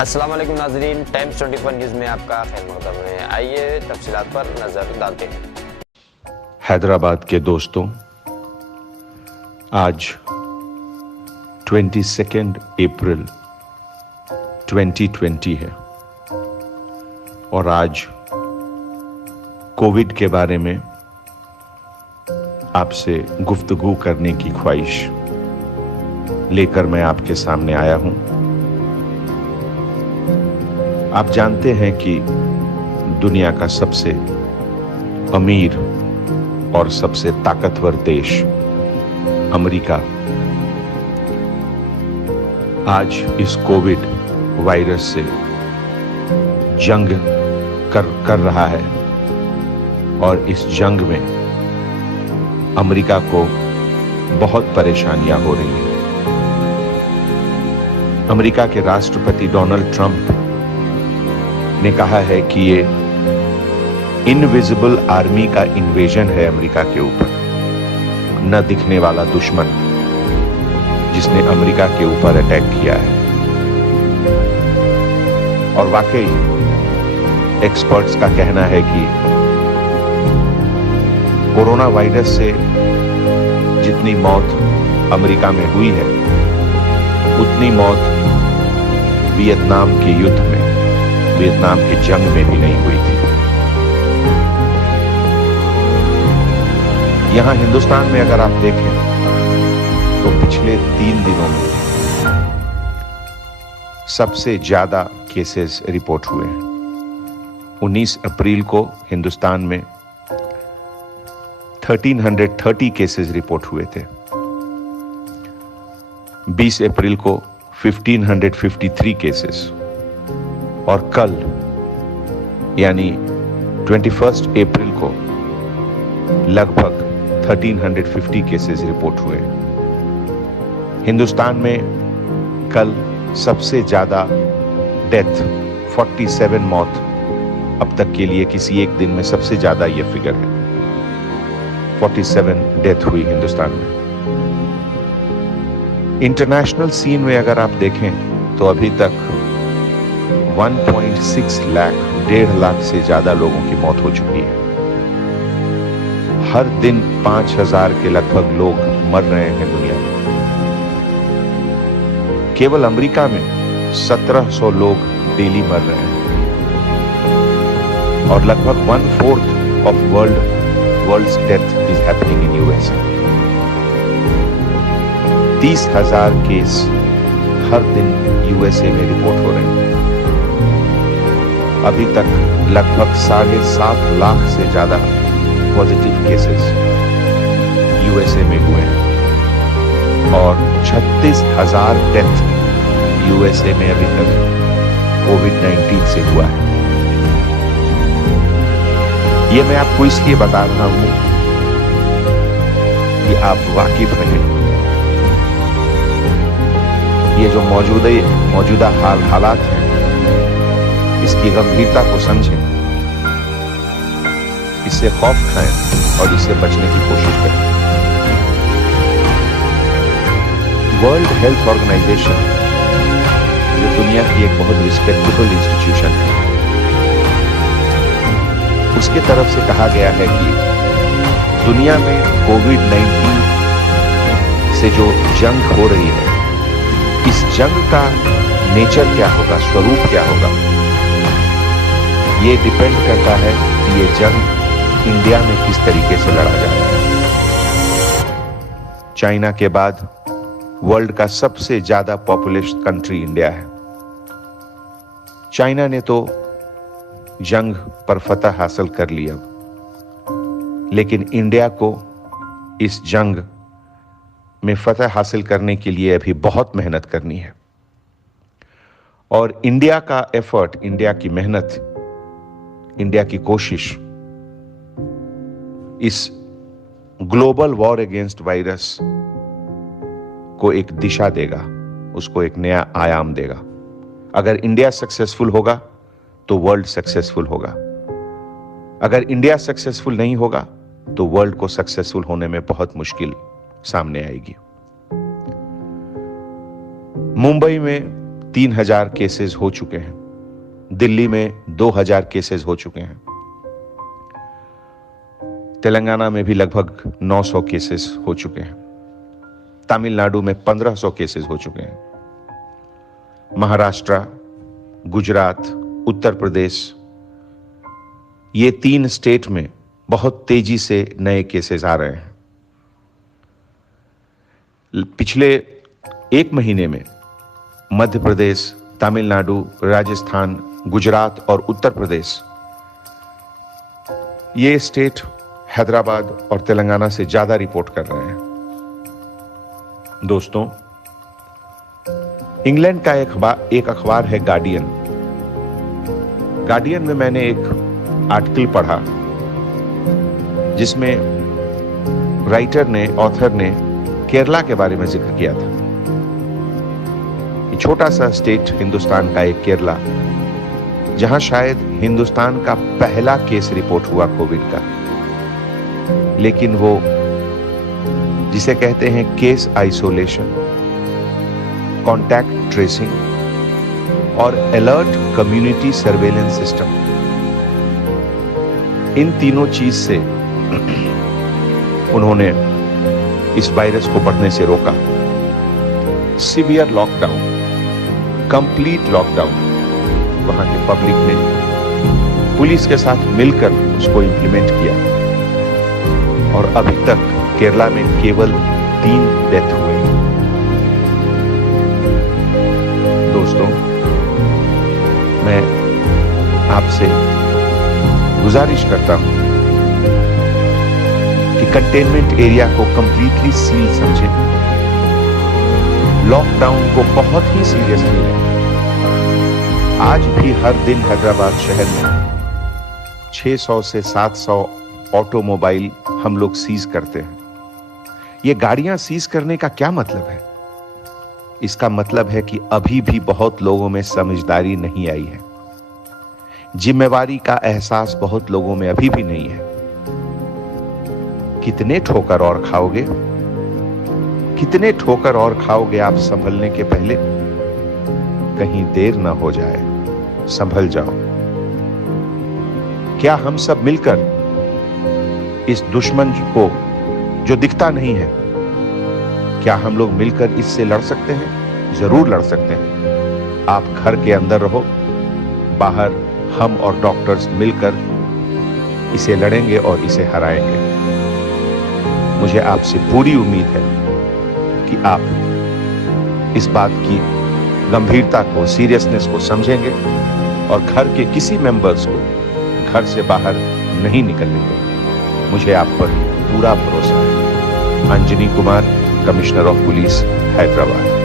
अस्सलाम वालेकुम नाज़रीन, टाइम्स 24 न्यूज़ में आपका खैर मक़दम है। आइए तफसीलात पर नज़र डालते हैं। हैदराबाद के दोस्तों, आज 22 अप्रैल 2020 है और आज कोविड के बारे में आपसे गुफ्तगू करने की ख्वाहिश लेकर मैं आपके सामने आया हूं। आप जानते हैं कि दुनिया का सबसे अमीर और सबसे ताकतवर देश अमेरिका आज इस कोविड वायरस से जंग कर रहा है और इस जंग में अमेरिका को बहुत परेशानियां हो रही हैं। अमेरिका के राष्ट्रपति डोनाल्ड ट्रंप ने कहा है कि ये इनविजिबल आर्मी का इन्वेजन है अमेरिका के ऊपर, न दिखने वाला दुश्मन जिसने अमेरिका के ऊपर अटैक किया है। और वाकई एक्सपर्ट्स का कहना है कि कोरोना वायरस से जितनी मौत अमेरिका में हुई है उतनी मौत वियतनाम के युद्ध में, वियतनाम की जंग में भी नहीं हुई थी। यहां हिंदुस्तान में अगर आप देखें तो पिछले 3 दिनों में सबसे ज्यादा केसेस रिपोर्ट हुए हैं। 19 अप्रैल को हिंदुस्तान में 1330 केसेस रिपोर्ट हुए थे। 20 अप्रैल को 1553 केसेस और कल यानी 21 अप्रैल को लगभग 1350 केसेस रिपोर्ट हुए। हिंदुस्तान में कल सबसे ज्यादा डेथ 47 मौत अब तक के लिए किसी एक दिन में सबसे ज्यादा यह फिगर है। 47 डेथ हुई हिंदुस्तान में। इंटरनेशनल सीन में अगर आप देखें तो अभी तक 1.6 लाख, 1.5 लाख से ज्यादा लोगों की मौत हो चुकी है। हर दिन 5000 के लगभग लोग मर रहे हैं दुनिया में। केवल अमेरिका में 1700 लोग डेली मर रहे हैं और लगभग 1/4 of world's death is happening in USA. 30,000 case हर दिन यूएसए में रिपोर्ट हो रहे हैं। अभी तक लगभग 7.5 लाख से ज्यादा पॉजिटिव केसेस यूएसए में हुए हैं और 36,000 डेथ यूएसए में अभी तक कोविड-19 से हुआ है। ये मैं आपको इसलिए बता रहा हूं कि आप वाकिफ रहें। ये जो मौजूदा हालात हैं इसकी गंभीरता को समझें, इससे खौफ खाएं और इससे बचने की कोशिश करें। वर्ल्ड हेल्थ ऑर्गेनाइजेशन जो दुनिया की एक बहुत रिस्पेक्टेबल इंस्टीट्यूशन है, उसके तरफ से कहा गया है कि दुनिया में कोविड-19 से जो जंग हो रही है, इस जंग का नेचर क्या होगा, स्वरूप क्या होगा, ये डिपेंड करता है कि ये जंग इंडिया में किस तरीके से लड़ा जाए। चाइना के बाद वर्ल्ड का सबसे ज्यादा पॉपुलेशन कंट्री इंडिया है। चाइना ने तो जंग पर फतह हासिल कर लिया, लेकिन इंडिया को इस जंग में फतह हासिल करने के लिए अभी बहुत मेहनत करनी है। और इंडिया का एफर्ट, इंडिया की मेहनत, इंडिया की कोशिश इस ग्लोबल वॉर अगेंस्ट वायरस को एक दिशा देगा, उसको एक नया आयाम देगा। अगर इंडिया सक्सेसफुल होगा तो वर्ल्ड सक्सेसफुल होगा। अगर इंडिया सक्सेसफुल नहीं होगा तो वर्ल्ड को सक्सेसफुल होने में बहुत मुश्किल सामने आएगी। मुंबई में 3000 केसेस हो चुके हैं। दिल्ली में 2000 केसेस हो चुके हैं। तेलंगाना में भी लगभग 900 केसेस हो चुके हैं। तमिलनाडु में 1500 केसेस हो चुके हैं। महाराष्ट्र, गुजरात, उत्तर प्रदेश, ये 3 स्टेट में बहुत तेजी से नए केसेस आ रहे हैं। पिछले 1 महीने में मध्य प्रदेश, तमिलनाडु, राजस्थान, गुजरात और उत्तर प्रदेश, ये स्टेट हैदराबाद और तेलंगाना से ज्यादा रिपोर्ट कर रहे हैं। दोस्तों, इंग्लैंड का एक अखबार है गार्डियन। गार्डियन में मैंने एक आर्टिकल पढ़ा जिसमें ऑथर ने केरला के बारे में जिक्र किया था। छोटा सा स्टेट हिंदुस्तान का एक केरला, जहां शायद हिंदुस्तान का पहला केस रिपोर्ट हुआ कोविड का, लेकिन वो जिसे कहते हैं केस आइसोलेशन, कॉन्टैक्ट ट्रेसिंग और अलर्ट कम्युनिटी सर्वेलेंस सिस्टम, इन तीनों चीज से उन्होंने इस वायरस को बढ़ने से रोका। सीवियर लॉकडाउन, कंप्लीट लॉकडाउन, वहां के पब्लिक ने पुलिस के साथ मिलकर उसको इंप्लीमेंट किया और अभी तक केरला में केवल 3 डेथ हुए। दोस्तों, मैं आपसे गुजारिश करता हूं कि कंटेनमेंट एरिया को कंप्लीटली सील समझें, लॉकडाउन को बहुत ही सीरियसली लें। आज भी हर दिन हैदराबाद शहर में 600 से 700 ऑटोमोबाइल हम लोग सीज करते हैं। ये गाड़ियां सीज करने का क्या मतलब है? इसका मतलब है कि अभी भी बहुत लोगों में समझदारी नहीं आई है, जिम्मेवारी का एहसास बहुत लोगों में अभी भी नहीं है। कितने ठोकर और खाओगे? कितने ठोकर और खाओगे आप संभलने के पहले? कहीं देर ना हो जाए, संभल जाओ। क्या हम सब मिलकर इस दुश्मन को, जो दिखता नहीं है, क्या हम लोग मिलकर इससे लड़ सकते हैं? जरूर लड़ सकते हैं। आप घर के अंदर रहो, बाहर हम और डॉक्टर्स मिलकर इसे लड़ेंगे और इसे हराएंगे। मुझे आपसे पूरी उम्मीद है कि आप इस बात की गंभीरता को, सीरियसनेस को समझेंगे और घर के किसी मेंबर्स को घर से बाहर नहीं निकलने देंगे। मुझे आप पर पूरा भरोसा है। Anjani Kumar, commissioner of police, Hyderabad.